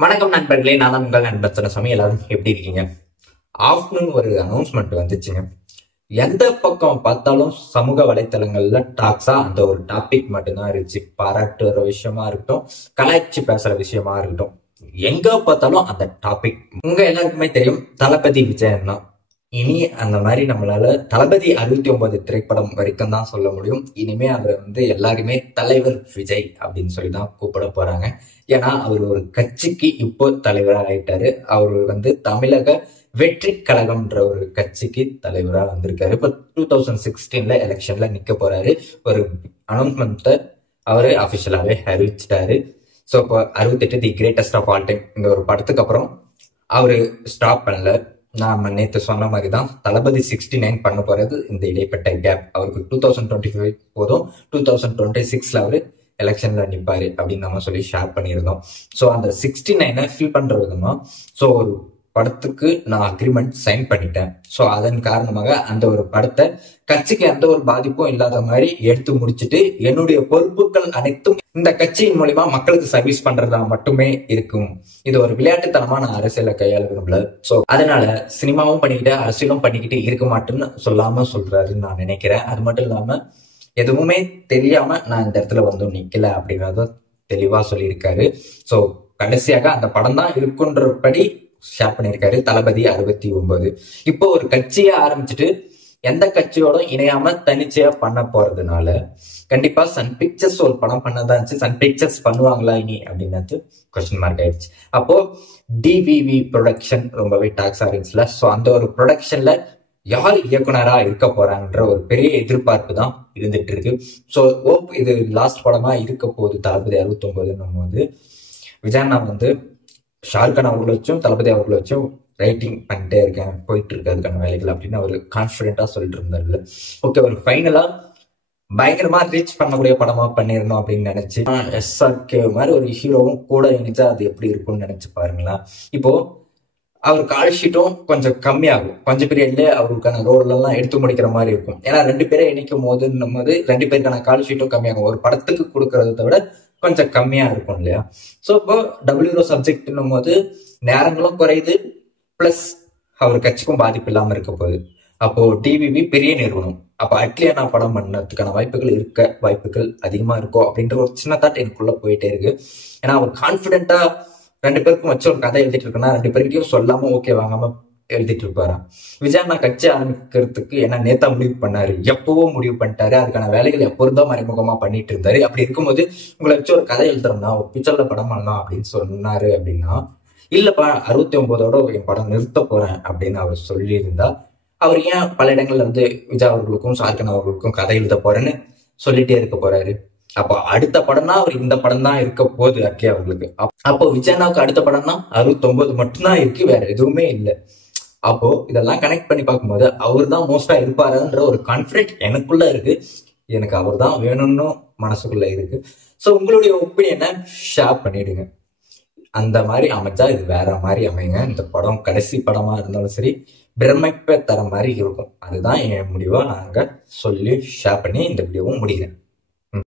வணக்கம் நண்பர்களே, நான் தான் உங்கள் நண்பர் துரைசாமி. எல்லாரும் எப்படி இருக்கீங்க? ஆஃப்டர்நூன் ஒரு அனௌன்ஸ்மெண்ட் வந்துச்சுங்க. எந்த பக்கம் பார்த்தாலும் சமூக வலைத்தளங்கள்ல டாக்ஸா அந்த ஒரு டாபிக் மட்டும்தான் இருந்துச்சு. பாராட்டுற விஷயமா இருக்கட்டும், கலாய்ச்சி பேசுற விஷயமா இருக்கட்டும், எங்க பார்த்தாலும் அந்த டாபிக். உங்க எல்லாருக்குமே தெரியும், தளபதி விஜயன் தான். இனி அந்த மாதிரி நம்மளால தளபதி 69 திரைப்படம் வரைக்கும் தான் சொல்ல முடியும். இனிமே அவரை எல்லாருமே தலைவர் விஜய் அப்படின்னு சொல்லி தான் கூப்பிட போறாங்க. ஏன்னா அவர் ஒரு கட்சிக்கு இப்போ தலைவராக ஆயிட்டாரு. அவர் தமிழக வெற்றி கழகம்ன்ற ஒரு கட்சிக்கு தலைவராக வந்திருக்காரு. இப்போ 2016 எலெக்ஷன்ல நிக்க போறாரு. ஒரு அனௌன்ஸ்மெண்ட் அவரு அபிஷியலாவே அறிவிச்சிட்டாரு. ஸோ இப்போ 68 the greatest of all time இந்த ஒரு படத்துக்கு அப்புறம் அவரு ஸ்டாப் பண்ணல. நாம நேற்று சொன்ன மாதிரி தான் தளபதி 69 பண்ண போறது. இந்த இடைப்பட்ட கேப் அவருக்கு 2025 போதும், 2026 அவரு எலெக்ஷன்ல நிப்பாரு அப்படின்னு நம்ம சொல்லி ஷேர் பண்ணியிருந்தோம். ஸோ அந்த 69 ஃபில் பண்ற விதமா ஸோ ஒரு படத்துக்கு நான் அக்ரிமெண்ட் சைன் பண்ணிட்டேன். ஸோ அதன் காரணமாக அந்த ஒரு படத்தை கட்சிக்கு எந்த ஒரு பாதிப்பும் இல்லாத மாதிரி எடுத்து முடிச்சுட்டு என்னுடைய பொறுப்புகள் அனைத்தும் இந்த கட்சியின் மூலியமா மக்களுக்கு சர்வீஸ் பண்றதா மட்டுமே இருக்கும். இது ஒரு விளையாட்டுத்தனமான அரசியலை கையாள விரும்பல. ஸோ அதனால சினிமாவும் பண்ணிக்கிட்டு அரசியலும் பண்ணிக்கிட்டு இருக்க மாட்டேன்னு சொல்லாம சொல்றாருன்னு நான் நினைக்கிறேன். அது மட்டும் இல்லாம எதுவுமே தெரியாம நான் இந்த இடத்துல நிக்கல அப்படிங்கறத தெளிவா சொல்லியிருக்காரு. ஸோ கடைசியாக அந்த படம் தான் இருக்குன்றபடி ஷேர் பண்ணியிருக்காரு. தளபதி 69 இப்போ ஒரு கட்சியை ஆரம்பிச்சுட்டு எந்த கட்சியோட இணையாம தனிச்சையா பண்ண போறதுனால கண்டிப்பா சன் பிக்சர்ஸ் ஒரு படம் பண்ணதான் இருந்துச்சு. சன் பிக்சர்ஸ் பண்ணுவாங்களா இனி அப்படின்னு கொஸ்டின் மார்க் ஆயிடுச்சு. அப்போ டிவிவி ப்ரொடக்ஷன் ரொம்பவே டாக்ஸா இருந்துச்சுல. ஸோ அந்த ஒரு ப்ரொடக்ஷன்ல யார் இயக்குனரா இருக்க போறாங்கன்ற ஒரு பெரிய எதிர்பார்ப்பு தான் இருந்துட்டு இருக்கு. ஸோ ஓப் இது லாஸ்ட் படமா இருக்க போகுது. தளபதி 69 போது விஜயண்ணா ஷாருக்கான் அவர்களை வச்சும் தளபதி அவர்களை வச்சும் ரைட்டிங் பண்ணிட்டே இருக்கேன், போயிட்டு இருக்கு அதுக்கான வேலைகள் அப்படின்னு அவர் கான்பிடென்டா சொல்லிட்டு இருந்தாரு. ஓகே, ஒரு ஃபைனலா பயங்கரமா ரீச் பண்ணக்கூடிய படமா பண்ணிடணும் அப்படின்னு நினைச்சு SRK மாதிரி ஒரு ஹீரோவும் கூட இணைச்சா அது எப்படி இருக்கும்னு நினைச்சு பாருங்களேன். இப்போ அவர் கால் ஷீட்டும் கொஞ்சம் கம்மியாகும். கொஞ்சம் பீரியட்ல அவருக்கான ரோல் எல்லாம் எடுத்து முடிக்கிற மாதிரி இருக்கும். ஏன்னா 2 பேரை இணைக்கும் போது 2 பேருக்கான கால் ஷீட்டும் கம்மியாகும். ஒரு படத்துக்கு கொடுக்கறத விட கொஞ்சம் கம்மியா இருக்கும் இல்லையா? ஸோ இப்போ WRO சப்ஜெக்ட்னும் போது நேரங்களும் குறையுது, பிளஸ் அவர் கட்சிக்கும் பாதிப்பு இல்லாம இருக்க போகுது. அப்போ டிவிவி பெரிய நிறுவனம், அப்போ அட்லியானா படம் பண்ணதுக்கான வாய்ப்புகள் அதிகமா இருக்கும் அப்படின்ற ஒரு சின்ன தாட் எனக்குள்ள போயிட்டே இருக்கு. ஏன்னா அவர் கான்பிடென்டா 2 பேருக்கும் வச்சு ஒரு கதை எழுதிட்டு இருக்குன்னா 2 பேருக்கிட்டையும் சொல்லாம ஓகே வாங்காம எழுதிட்டு இருப்பாரா? விஜயண்ணா கட்சி ஆரம்பிக்கிறதுக்கு என்ன நேத்தா முடிவு பண்ணாரு, எப்பவோ முடிவு பண்ணிட்டாரு. அதுக்கான வேலைகள் எப்பொழுதும் மறைமுகமா பண்ணிட்டு இருந்தாரு. அப்படி இருக்கும்போது உங்களை வச்சு ஒரு கதை எழுதுறோம்னா ஒரு பிக்சர்ல படம் பண்ணலாம் அப்படின்னு சொன்னாரு. அப்படின்னா இல்லப்பா 69ஓட என் படம் நிறுத்த போறேன் அப்படின்னு அவர் சொல்லியிருந்தா அவர் ஏன் பல இடங்கள்ல விஜய் அவர்களுக்கும் ஷாருக்கான் அவர்களுக்கும் கதை எழுத போறேன்னு சொல்லிட்டே இருக்க போறாரு? அப்போ அடுத்த படம்னா அவர் இந்த படம் தான் இருக்க போகுது அட்லி அவர்களுக்கு. அப்போ விஜயண்ணாவுக்கு அடுத்த படம்னா 69 மட்டும்தான் இருக்கு, வேற எதுவுமே இல்லை. அப்போ இதெல்லாம் கனெக்ட் பண்ணி பார்க்கும்போது அவர் தான் மோஸ்டா இருப்பாருன்ற ஒரு கான்பிடென்ட் எனக்குள்ள இருக்கு. எனக்கு அவர் தான் வேணும்னு மனசுக்குள்ள இருக்கு. ஸோ உங்களுடைய ஒப்பீனியனை ஷேர் பண்ணிடுங்க. அந்த மாதிரி அமைச்சா இது வேற மாதிரி அமைங்க. இந்த படம் கடைசி படமா இருந்தாலும் சரி பிரமிப்பை தர மாதிரி இருக்கும். அதுதான் என் முடிவா நாங்க சொல்லி ஷேர் பண்ணி இந்த வீடியோவும் முடிக்கிறேன்.